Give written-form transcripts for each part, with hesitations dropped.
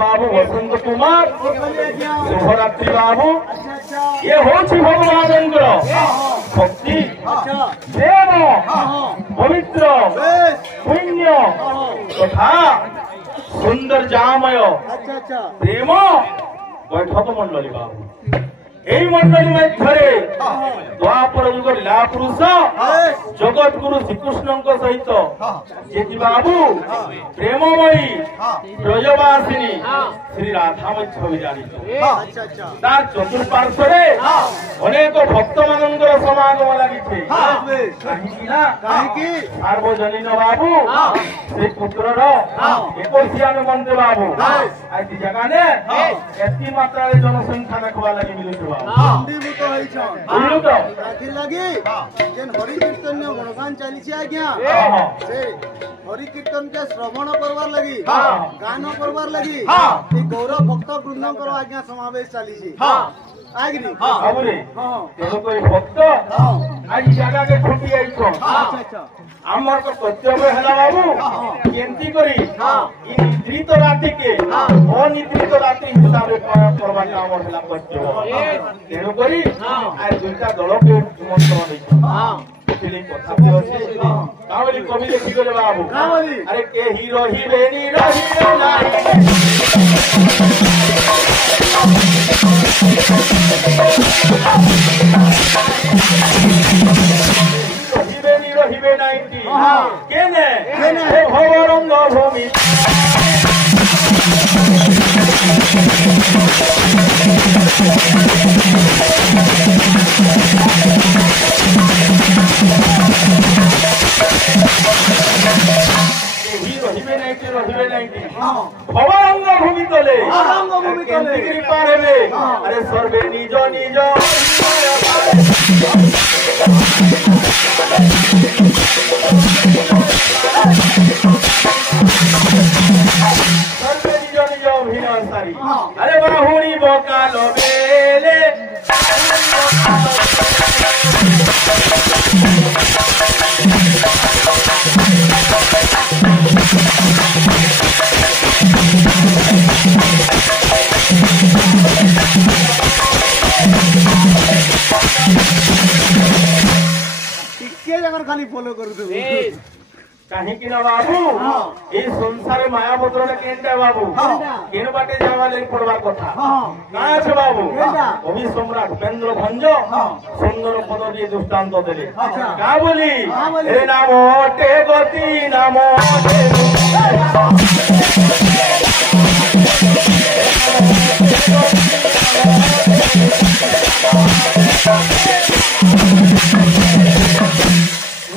बाबू वसंत कुमार शुभरात्रि बाबू ये होछि भगवान भक्ति देव पवित्र पुण्य तथा सुंदर जामय प्रेम बैठक मंडली बाबू এই মন্ডলী মধ্যে দ্বাপর যুগর লীলা পুরুষ জগৎ গুরু শ্রীকৃষ্ণଙ୍କ সহিত যেটি বাবু প্রেমময়ী ব্রজবাসিনী শ্রী রাধা মধ্য বিরাজিত তার চতুর্পার্শ্বরে অনেক ভক্ত মানଙ୍କର সমাগম লাগিছে কাহিঁকি না সার্বজনীন বাবু সেই পুত্রর 21 নিমন্ত্রণ বাবু আজ জায়গানে এতি মাত্রাରେ জনসংখ্যা দেখবা লাগি মিলুছে हरि कीर्तन गुणगान चली हरि कीर्तन के श्रवण करवार लगी गान करवार लगी गौरव भक्त वृंद आज्ञा समावेश चली भक्त आज जगह के छुट्टी आमर तो कर्तव्य है बाबू केमती करी निद्रित राति के अनिद्रित राति हिसाब से करवा आमर है कर्तव्य तेणु करी आज दुईटा दल के कवि देखी गले बाबू अरे के हीरो हिरोनी রহিবে নাইটি কেনে ভবরঙ্গ ভূমি ভবরঙ্গ ভূমি তলে কৃপা হেলে আরে সর্বে নিজ নিজ সর্বে নিজ নিজ অভিনয়সারী আরে বাহুনি বকাল বেলে खाली फॉलो कर दो कहीं कि ना बाबू ये संसार माया पत्र केनटा बाबू केन बाटे जावा ले पड़वा कथा ना আছে बाबू कवि सम्राट उपेंद्र भंज सुंदर पद दिए दृष्टांत देले का बोली हे नाम ओटे गति नाम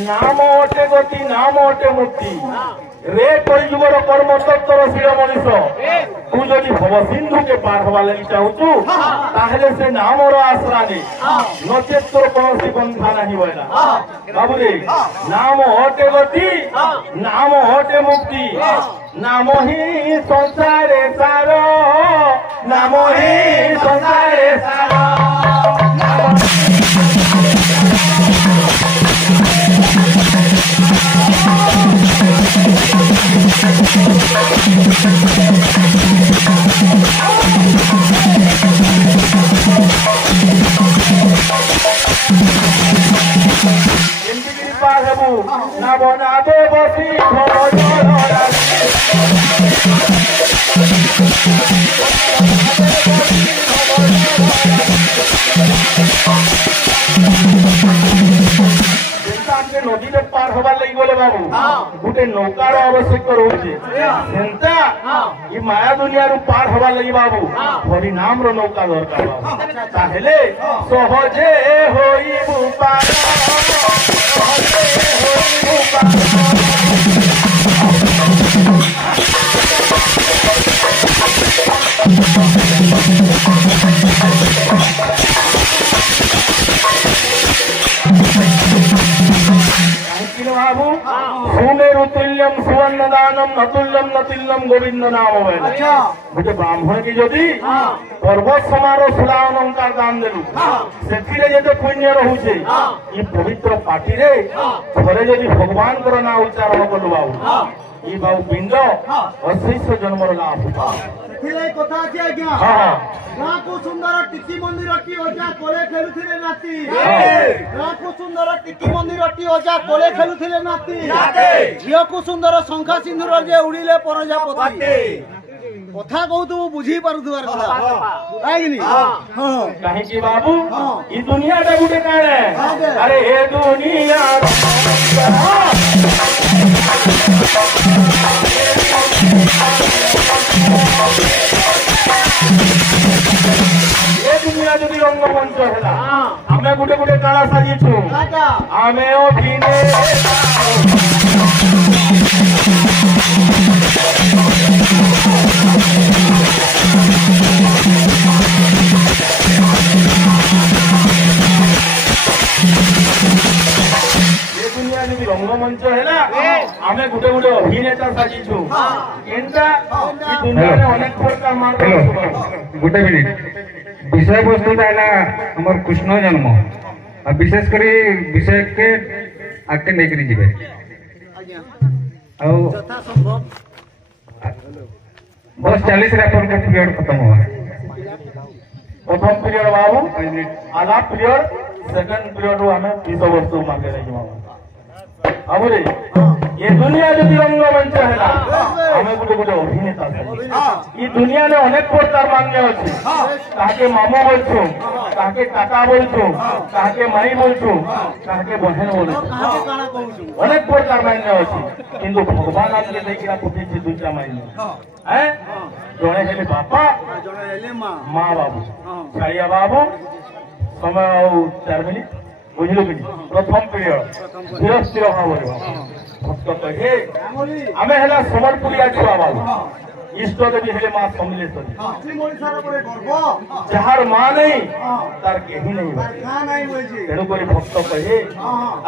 नाम ओटे गति नाम ओटे मुक्ति रे कोई जुगर कर्म तत्तर शिर मनीष तू जदि भव सिंधु के पार हवा लगी चाहूचु ताहले से नामर आश्रा ने नचेत तोर कौनसी बंधा नहीं बोला बाबू रे नाम ओटे गति नाम ओटे मुक्ति नाम ही संसारे सार नाम ही संसारे सार नवनादे बसी नदी पार हबार लगी बोले बाबू गोटे नौकार आवश्यक रोचे माया दुनिया पार हबार लगी बाबू हरिनाम नौका दरकार ताहले सहजे होइबु पार सहजे होइबु पार बाबू सुमेरु तुल्यम सुवर्ण दानम नतुल्यम नतिल्यम गोविंद नाम गोटे ब्राह्मण की जदि पर्वत समार सुला अलंकार दान देलु से पुण्य रोचे ये पवित्र पार्टी रे घरे जदि भगवान ना उच्चारण कलु बाबू ये बाबू पिंड अशेष जन्म लाभ ସେଥିଲାଗି କଥା ଅଛି ଆଜ୍ଞା हाँ हाँ ଗାଁକୁ ସୁନ୍ଦର ଟିକି ମନ୍ଦିରଟି ଅଜା କୋଳେ ଖେଳୁଥିଲେ ନାତି ଗାଁକୁ ସୁନ୍ଦର ଟିକି ମନ୍ଦିରଟି ଅଜା କୋଳେ ଖେଳୁଥିଲେ ନାତି ଝିଅକୁ ସୁନ୍ଦର ଶଙ୍ଖା ସିନ୍ଦୁର ଯେ ଉଡ଼ିଲେ ପରଜାପତି କଥା କହୁଥିବୁ ବୁଝି ପାରୁଥିବାର କଥା କାହିଁକି कहीं बाबू ये दुनिया का गुटे काण है अरे ये दुनिया ये दुनिया जो रंगमंच है आम गुटे गुटे काण साजिछु आम रंगमंच है आम गुटे गुटे अभिनेता साजिछु केनटा ई दुनिया में अनेक प्रकार मान गोटे मिनिट विषय वस्तु है हमर कृष्ण जन्म और विशेष करी विषय के आगे लेकर जीवे ଯଥା ସମ୍ଭବ बस 40 रेपर का पीरियड खत्म हुआ प्रथम पीरियड बाबू आलाप पीरियड सेकंड पीरियड रो हमें 20 वर्ष मांगे रही बाबू अब रे ये दुनिया जो रंगमंच है हमें गुटे गुटे अभिनेता ये दुनिया में अनेक प्रकार मांगे अच्छे ताके मामू बोलछु ताके काका बोलछु ताके माई बोलछु ताके बहन बोलछु अनेक प्रकार मांगे अच्छे किंतु भगवान आपके देखिना पुटी छी दुईटा मांगे हैं जणे हेले बापा ଜଣେ ହେଲେ ମା माँ बाबू छाड़िया बाबू समय आउ 4 मिनिट बुझलु कि प्रथम पीरियड धीरे स्थिर भाव भक्त कहे आमे हेला समलपुरिया छुआ बाबू इष्ट देवी हेले माँ समलेश्वरी ପଶ୍ଚିମ ଓଡ଼ିଶାର ଗୋଟେ ଗର୍ବ जहार माँ नहीं तार केही नहीं ଗାଁ ନାହିଁ ବଇଛି तेणु करी भक्त कहे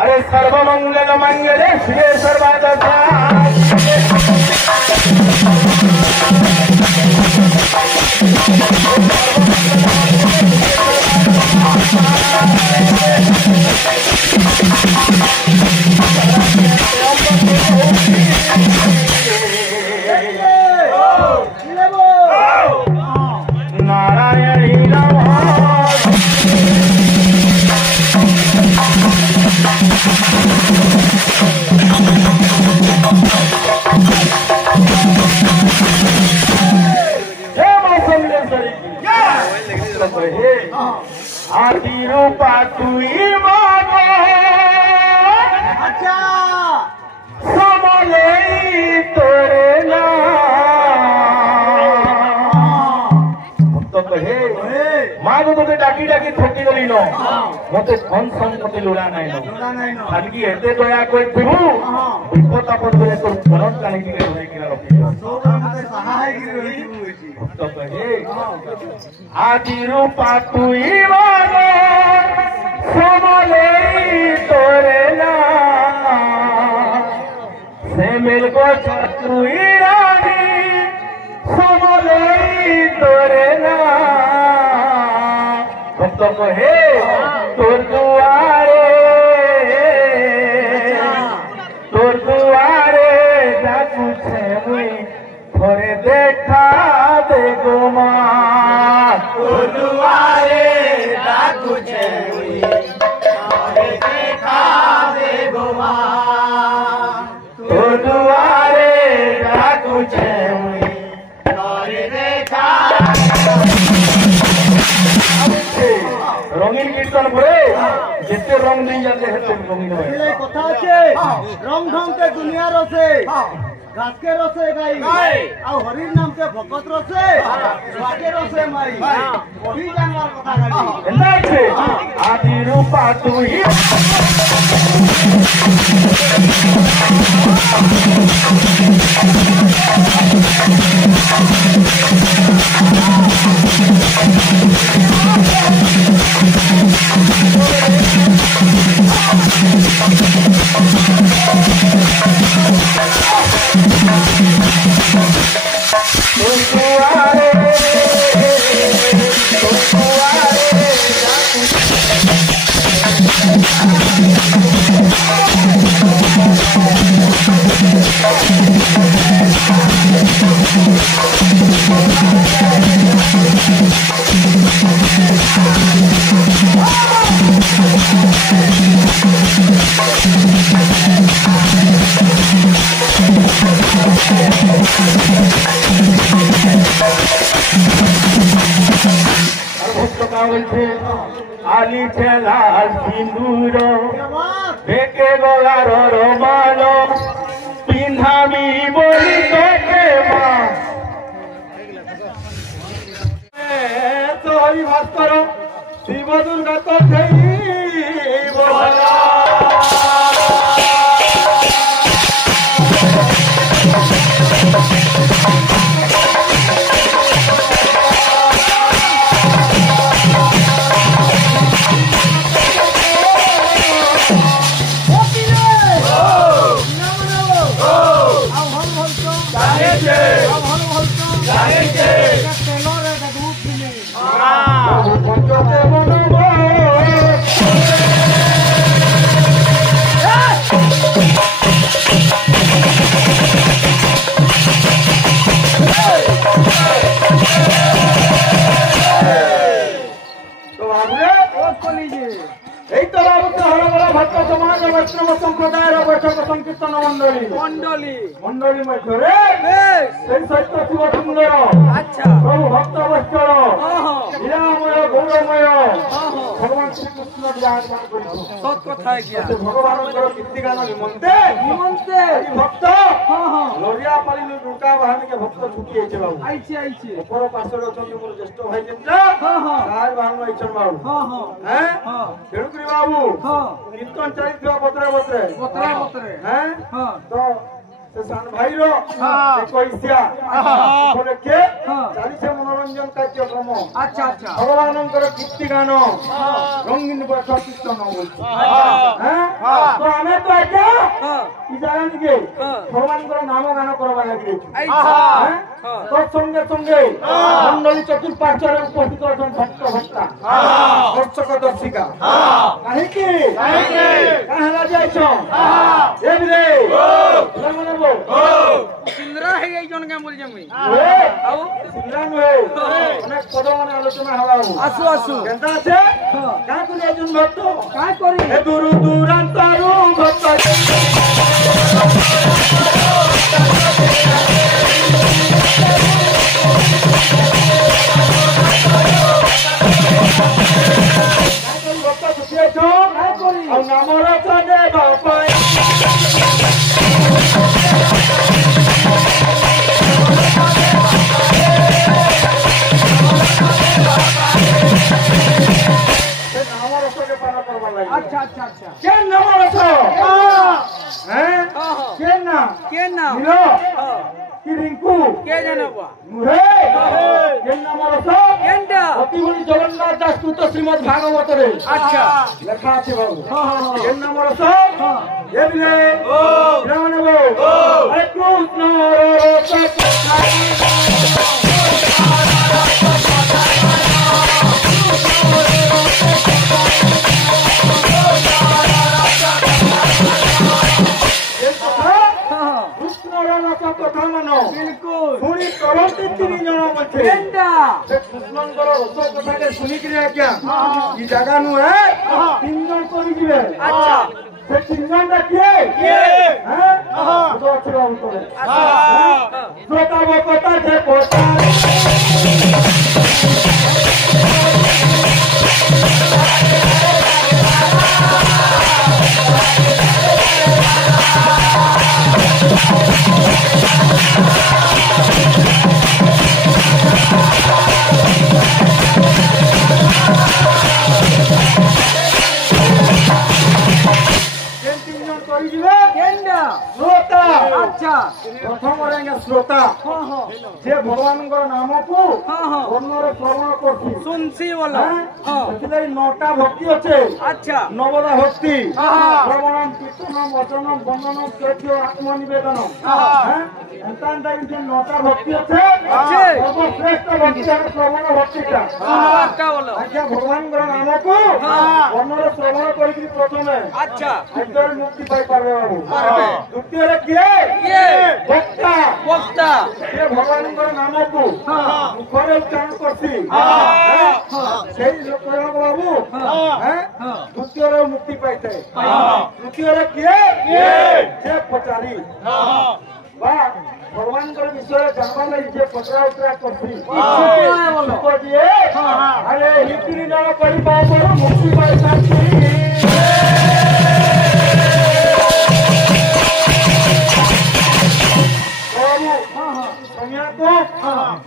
अरे सर्वमंगल मंगले शिवे सर्वादा नारायणी आदि रूपा तुई मानो ଆଚ୍ଛା समले तोरे ना भक्त कहे माँ तो तोके डाकी डाकी थकी गली नो मते धन संपत्ति लुड़ा नहीं नो ଜଣା ନାହିଁ ନ खाली एते दया कोई थिबू विपद आपद बले तो भरत काहे की होई किना रखी ସବୁବେଳେ ମତେ ସାହା ହେଇକିରି ରହିଥିବୁ ବଇଛି भक्त कहे आदि रूपा तुई मानो समले तोरे ना से मिल को छतुई रानी समले तोरे ना भक्त कहे तोर दुआरे डाकू छे मुई थोरे देखा दे गो माँ तोर दुआरे डाकू छे मुई थोरे देखा दे गो माँ तोर दुआरे डाकू छे मुई थोरे देखा रंगीन कीर्तन करे जितने रंग नहीं जाते हैं रंगीन भाई ଏଥିରେ କଥା ଅଛି ରଙ୍ଗ ଢଙ୍ଗ କେ ଦୁନିଆ ରସେ घास के रसे गाई ଆଉ ହରିର ନାମ କେ ଭକତ ରସେ ସ୍ୱାକେ ରସେ ମାଇ ବହି ଜାନବାର କଥା ଖାଲି ଏନ୍ତା ଅଛି ଆଦି ରୂପା ତୁଇ আর ভক্ত কা বলছে আলি ঠেলার সিন্দুর ঢেকে গলার রমাল পিন্ধামি বলি তোকে মা তো হরি ভাস্কর শিব দুর্গা তো এই তো বাবুতে হরবরা ভট্ট সমাজ বৈষ্ণব সম্প্রদায়ের বৈঠক সংকীর্তন মন্ডলী মধ্যে সেই সত্য শিব সুন্দর প্রভু ভক্ত বৈষ্ণব লীলাময় গৌরময় ভগবান শ্রীকৃষ্ণ বিরাজমান করিত ভগবানଙ୍କର କୀର୍ତ୍ତିଗାନ ନିମନ୍ତେ ଭକ୍ତ ଲଢିଆ ପାଳିଲୁ ଟୁକା ବାହାନିକେ ଭକ୍ତ ଛୁଟି ହେଇছে ବାବୁ ଉପର ପାର୍ଶ୍ୱରେ ଅଛନ୍ତି ମୋର ଜ୍ୟେଷ୍ଠ ଭାଇ ଯେନ୍ତା ସାହାଜ ବାହାନ ହେଇଛନ୍ ବାବୁ ତେଣୁକରି ବାବୁ କୀର୍ତ୍ତନ ଚାଲିଥିବା ବତରେ ତ ସେ ସାନ ଭାଇର କହିସିଆ ଉପଲକ୍ଷେ ଚାଲିছে ମନୋରଞ୍ଜନ କାର୍ଯ୍ୟକ୍ରମ ଭଗବାନଙ୍କର କୀର୍ତ୍ତିଗାନ ରଙ୍ଗୀନ ବୈଠ କୀର୍ତ୍ତନ ତ ଆମେ ତ ଆଜ୍ଞା ଇ ଜାଗାନିକେ ଭଗବାନଙ୍କର ନାମ ଗାନ କରବାର ଲାଗି ତ ସଙ୍ଗେ ସଙ୍ଗେ ମଣ୍ଡଳୀ ଚତୁଃପାର୍ଶ୍ୱରେ ଉପସ୍ଥିତ ଅଛନ୍ତି ଭକ୍ତ ଭକ୍ତା ଦର୍ଶକ ଦର୍ଶିକା କାହିଁକି କାହିଁଲା ଯାଇଛ ଏବିରେ सिंदरा है यही जोन क्या बोल जमी आओ सिंदरा नुहे अनेक पद माने आलोचना हवा आसु केनता আছে का करे जोन भक्त का करी ए दूर दूरांतरु भक्त भक्त सुखिए छो का करी और नामर चने बापाई अच्छा क्या नाम रखो हैं क्या नाम मिलो कि रिंकू क्या जाना बा मुहे क्या नाम रखो केंडा अति बड़ी जगन्नाथ दास स्तुत श्रीमद् भागवत रे अच्छा लेखा আছে बाबू क्या नाम रखो ये बिले ओ रावण बो अरे कृष्ण କଥା ମାନ ଶୁଣି କରନ୍ତି 3 ଜଣ ମତେ ସେ କୃଷ୍ଣଙ୍କର ରଥ କଥାକେ ଶୁଣିକିରି ଆଜ୍ଞା ଇ ଜାଗା ନୁହେଁ 3 ଜଣ କରିଯିବେ ସେ 3 ଜଣଟା କିଏ ଅଛି ବାବୁ ତଳେ ଶ୍ରୋତା ବକତା ସେ ପତା श्रोता जे भगवान नाम को श्रवण सुनसी वाला नौटा भक्ति अच्छे अच्छा नवदा भक्ति श्रवण कीर्तन वचन बंदन चैत्य आत्मनिवेदन नौटा भक्ति अच्छे सर्वश्रेष्ठ भक्ति श्रवण भक्ति भगवान नाम को श्रवण कर प्रथम अच्छा मुक्ति पाई पारे द्वितीय किए वक्ता वक्ता ये भगवान नाम को मुखर उच्चारण करती बाबू द्वितीय मुक्ति पाई तृतीय किए पचारी ভগবানଙ୍କର ବିଷୟରେ ଜାଣିବା ଲାଗି ଯେ ପଚରା ଉଚରା କରୁଛି ବୋଲ ଯିଏ ଆରେ ହିତିରି ଜଣ କରି ପାପରୁ ମୁକ୍ତି ପାଇଥାନ୍ତି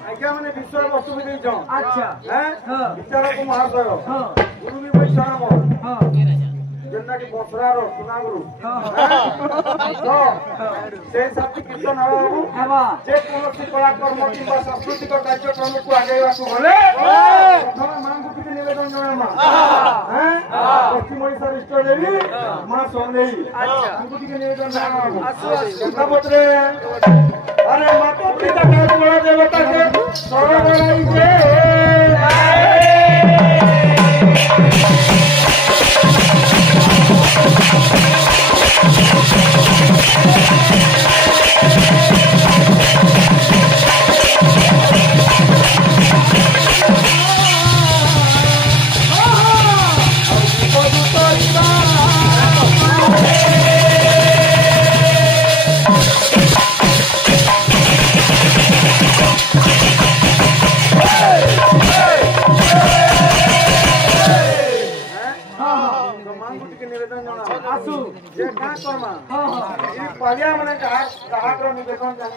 ଆଜ୍ଞା ମାନେ ବିଷୟ ବସ୍ତୁ ବି ଦେଇଛ ଆଚ୍ଛା ବିଚାରକ ମହାଶୟ ଗୁରୁ ବି ବୈଶାଣ ଯେନ୍ତାକି ବସରାର ସୁନାଗୁରୁ ସେ ସାଥୀ କୀର୍ତ୍ତନ ହେବା ଯେକୌଣସି କଳାକର୍ମ କିମ୍ବା ସାଂସ୍କୃତିକ କାର୍ଯ୍ୟକ୍ରମକୁ ଆଗେଇବାକୁ ଗଲେ ପ୍ରଥମେ ମାଙ୍କୁ ଟିକେ ନିବେଦନ ଜଣାଇବା ପଶ୍ଚିମ ଓଡ଼ିଶାର ଇଷ୍ଟ ଦେବୀ ମା ସନ୍ଦେଇ ତାଙ୍କୁ ଟିକେ ନିବେଦନ ଜଣାଇବା अरे माता पिता का बड़ा देवता के पालिया मैंने कहा निवेदन जाने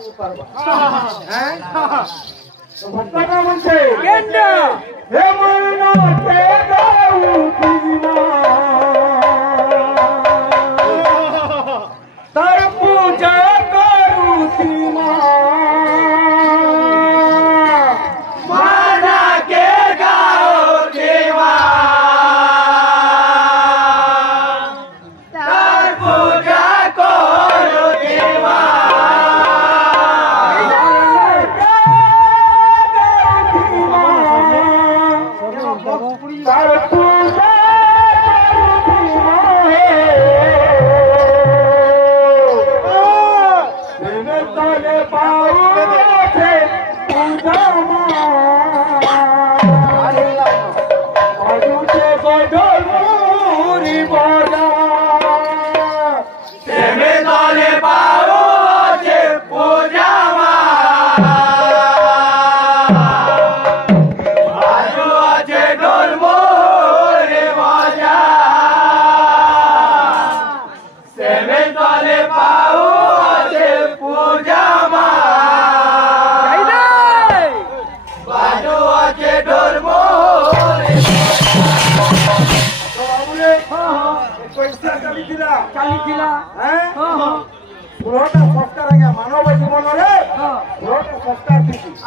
भक्त का मन से हे मरना के गाऊ तर पूजा करू सीमा माना के गाओ देवा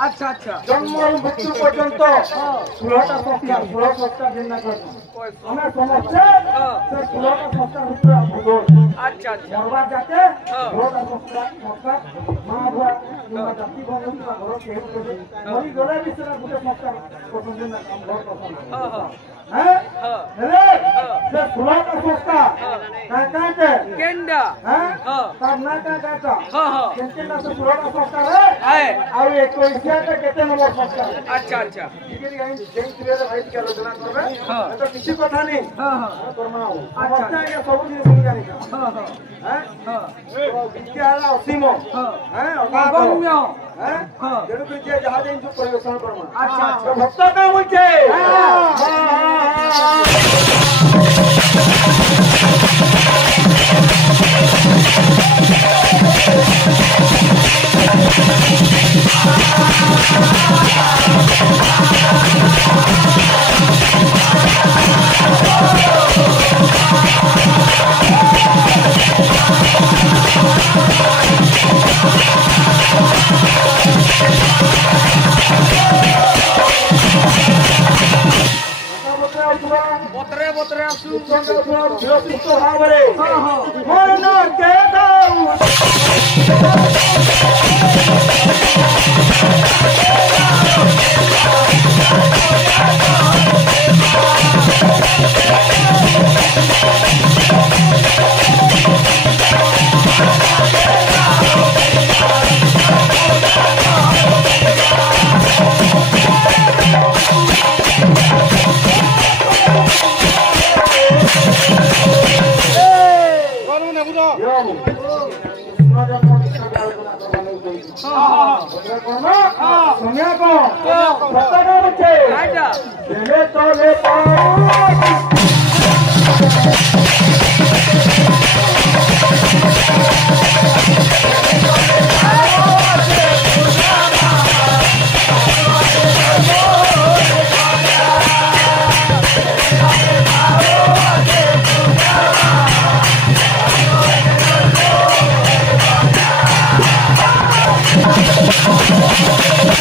अच्छा अच्छा जन्म मृत्यु पर्यंत 16टा संस्कार 16 संस्कार जिन्ना करता हमें समझे से 16टा संस्कार भितर भूगोल अच्छा अच्छा मरवा जाके 16टा संस्कार मां बुआ किंवा जाति बंधु का घर के मरी गले भी सेना गुटे संस्कार पसंद ना काम घर पसंद हैं हेले से 16टा संस्कार का के केंडा हैं करना का केंदा से 16टा संस्कार है और एक कोइसिया के केते नंबर संस्कार अच्छा अच्छा इकरी आई जेन क्रिया भाई के आलोचना करबे तो किसी कथा नहीं करना हो अच्छा ये सब दिन समझ जाने का हैं तो विद्या है असीम हैं अगम्य हैं जेनु कि जे जहां दिन जो परिवेशन करमा अच्छा अच्छा भक्त का मुझे बोतरे बोतरे आसू সোনিয়া কো সত্তর হচ্ছে আচ্ছা চলে চলে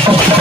Oh,